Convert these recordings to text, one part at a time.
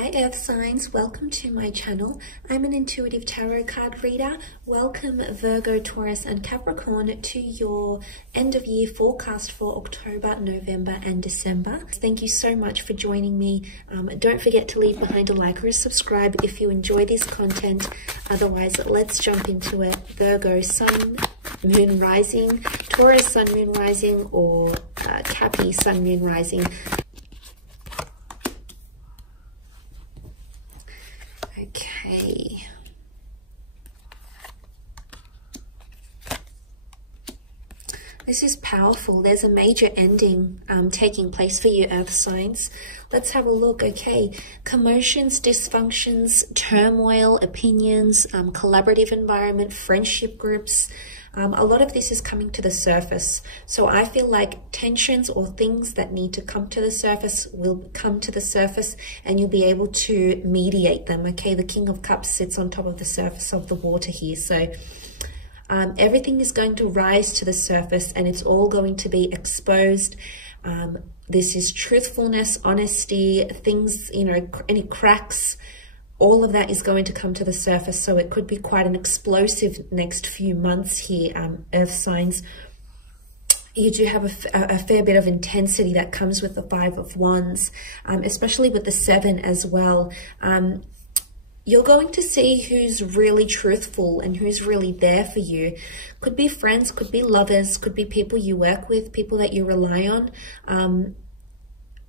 Hi Earth signs, welcome to my channel. I'm an intuitive tarot card reader. Welcome Virgo, Taurus and Capricorn to your end of year forecast for October, November and December. Thank you so much for joining me. Don't forget to leave behind a like or a subscribe if you enjoy this content. Otherwise, let's jump into it. Virgo, Sun, Moon, Rising, Taurus, Sun, Moon, Rising, or Capri, Sun, Moon, Rising. Okay. This is powerful. There's a major ending taking place for you, Earth signs. Let's have a look. Okay, commotions, dysfunctions, turmoil, opinions, collaborative environment, friendship groups. A lot of this is coming to the surface. So I feel like tensions or things that need to come to the surface will come to the surface and you'll be able to mediate them. Okay, the King of Cups sits on top of the surface of the water here. So everything is going to rise to the surface and it's all going to be exposed. This is truthfulness, honesty, things, you know, any cracks, all of that is going to come to the surface. So it could be quite an explosive next few months here, Earth signs. You do have a fair bit of intensity that comes with the Five of Wands, especially with the Seven as well. You're going to see who's really truthful and who's really there for you. Could be friends, could be lovers, could be people you work with, people that you rely on.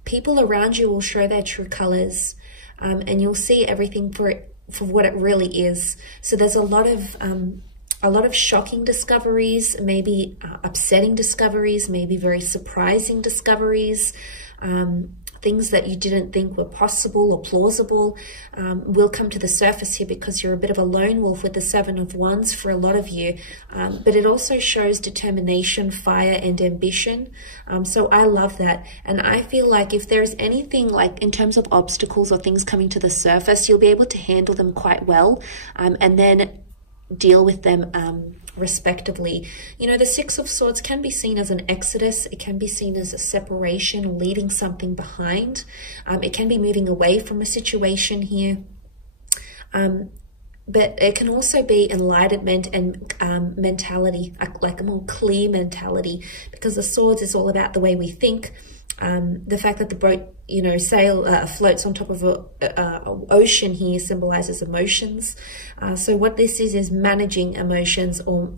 People around you will show their true colors. And you'll see everything for what it really is. So there's a lot of shocking discoveries, maybe upsetting discoveries, maybe very surprising discoveries. Things that you didn't think were possible or plausible will come to the surface here because you're a bit of a lone wolf with the Seven of Wands for a lot of you. But it also shows determination, fire, and ambition. So I love that. And I feel like if there's anything like in terms of obstacles or things coming to the surface, you'll be able to handle them quite well and then deal with them respectively. You know, the Six of Swords can be seen as an exodus. It can be seen as a separation, leaving something behind. It can be moving away from a situation here. But it can also be enlightenment and mentality, like a more clear mentality, because the Swords is all about the way we think. The fact that the boat, you know, floats on top of an ocean here symbolizes emotions. So what this is managing emotions or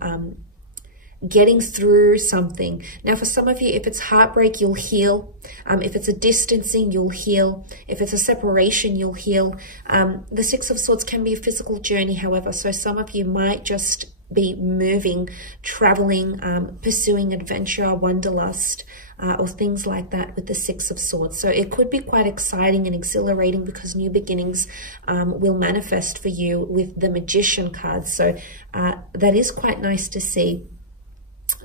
getting through something. Now, for some of you, if it's heartbreak, you'll heal. If it's a distancing, you'll heal. If it's a separation, you'll heal. The Six of Swords can be a physical journey, however. So some of you might just be moving, traveling, pursuing adventure, wanderlust, or things like that with the Six of Swords. So it could be quite exciting and exhilarating because new beginnings will manifest for you with the Magician card. So that is quite nice to see.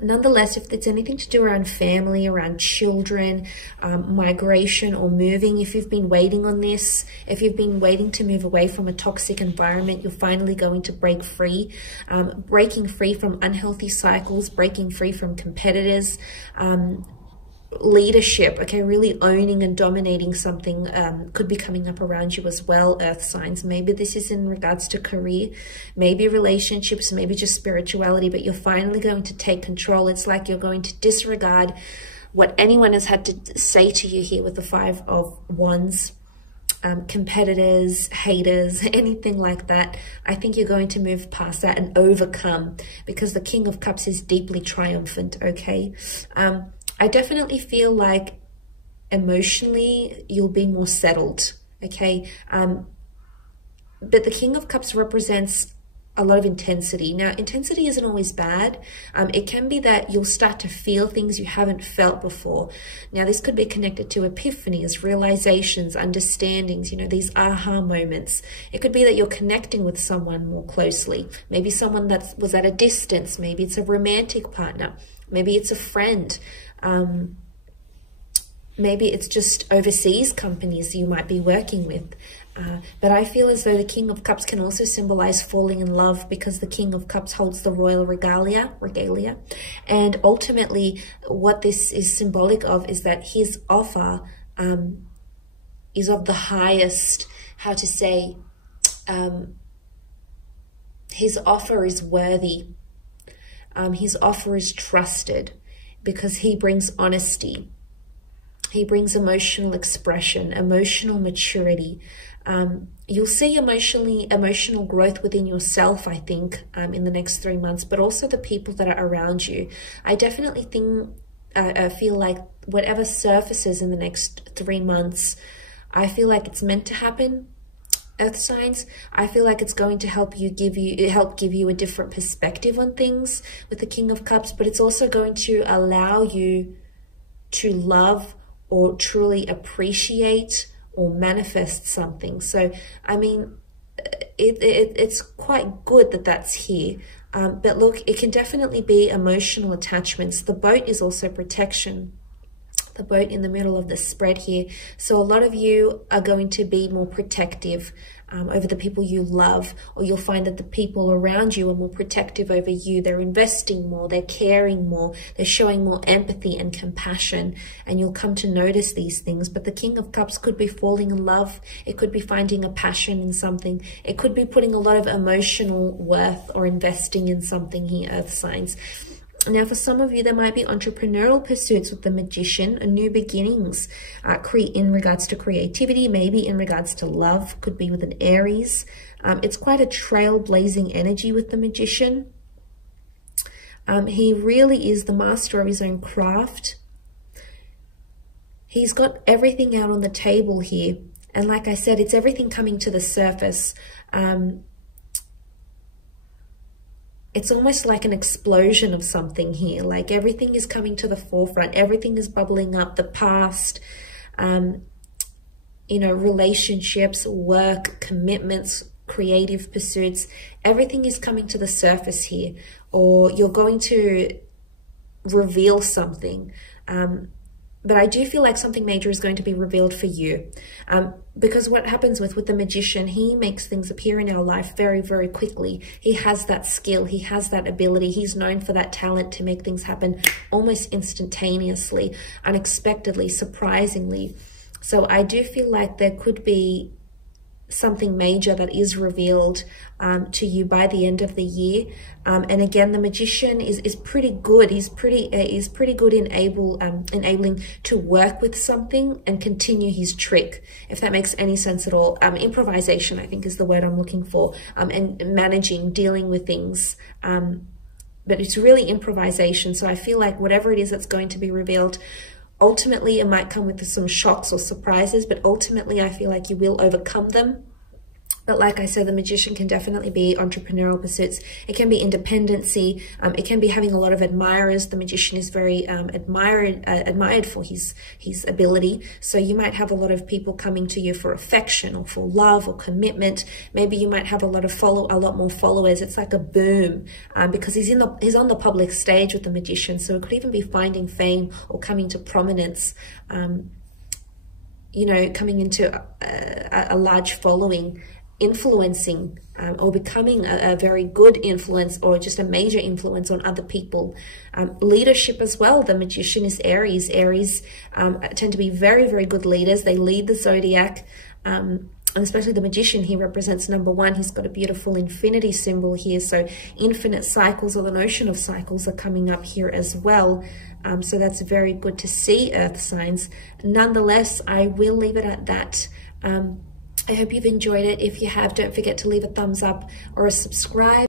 Nonetheless, if it's anything to do around family, around children, migration or moving, if you've been waiting on this, if you've been waiting to move away from a toxic environment, you're finally going to break free. Breaking free from unhealthy cycles, breaking free from competitors, leadership, okay, really owning and dominating something could be coming up around you as well, Earth signs. Maybe this is in regards to career, maybe relationships, maybe just spirituality, but you're finally going to take control. It's like you're going to disregard what anyone has had to say to you here with the Five of Wands. Competitors, haters, anything like that. I think you're going to move past that and overcome because the King of Cups is deeply triumphant, okay? I definitely feel like emotionally you'll be more settled, okay? But the King of Cups represents a lot of intensity. Now, intensity isn't always bad. It can be that you'll start to feel things you haven't felt before. Now, this could be connected to epiphanies, realizations, understandings, you know, these aha moments. It could be that you're connecting with someone more closely. Maybe someone that was at a distance. Maybe it's a romantic partner. Maybe it's a friend. Maybe it's just overseas companies you might be working with. But I feel as though the King of Cups can also symbolize falling in love because the King of Cups holds the royal regalia. And ultimately, what this is symbolic of is that his offer is of the highest how to say, his offer is worthy. His offer is trusted because he brings honesty. He brings emotional expression, emotional maturity. You'll see emotional growth within yourself, I think, in the next 3 months, but also the people that are around you. I definitely think, I feel like whatever surfaces in the next 3 months, I feel like it's meant to happen. Earth signs, I feel like it's going to help give you a different perspective on things with the King of Cups, but it's also going to allow you to love or truly appreciate or manifest something. So, I mean, it's quite good that that's here. But look, it can definitely be emotional attachments. The boat is also protection. The boat in the middle of the spread here. So a lot of you are going to be more protective over the people you love, or you'll find that the people around you are more protective over you. They're investing more, they're caring more, they're showing more empathy and compassion, and you'll come to notice these things. But the King of Cups could be falling in love. It could be finding a passion in something. It could be putting a lot of emotional worth or investing in something here, Earth signs. Now, for some of you, there might be entrepreneurial pursuits with the Magician, new beginnings in regards to creativity, maybe in regards to love, could be with an Aries. It's quite a trailblazing energy with the Magician. He really is the master of his own craft. He's got everything out on the table here. And like I said, it's everything coming to the surface. It's almost like an explosion of something here. Like everything is coming to the forefront. Everything is bubbling up. The past, you know, relationships, work, commitments, creative pursuits. Everything is coming to the surface here. Or you're going to reveal something. But I do feel like something major is going to be revealed for you. Because what happens with the Magician, he makes things appear in our life very, very quickly. He has that skill. He has that ability. He's known for that talent to make things happen almost instantaneously, unexpectedly, surprisingly. So I do feel like there could be something major that is revealed to you by the end of the year. And again, the Magician is pretty good. He's pretty good in enabling to work with something and continue his trick, if that makes any sense at all. Improvisation, I think, is the word I'm looking for, and managing, dealing with things. But it's really improvisation. So I feel like whatever it is that's going to be revealed, ultimately, it might come with some shocks or surprises, but ultimately, I feel like you will overcome them. But like I said, the Magician can definitely be entrepreneurial pursuits. It can be independency. It can be having a lot of admirers. The Magician is very admired for his ability. So you might have a lot of people coming to you for affection or for love or commitment. Maybe you might have a lot more followers. It's like a boom because he's on the public stage with the Magician. So it could even be finding fame or coming to prominence. You know, coming into a large following, influencing or becoming a very good influence or just a major influence on other people. Leadership as well. The Magician is Aries. Aries tend to be very, very good leaders. They lead the zodiac, and especially the Magician, he represents number 1. He's got a beautiful infinity symbol here. So infinite cycles, or the notion of cycles, are coming up here as well. So that's very good to see, Earth signs. Nonetheless, I will leave it at that. I hope you've enjoyed it. If you have, don't forget to leave a thumbs up or a subscribe.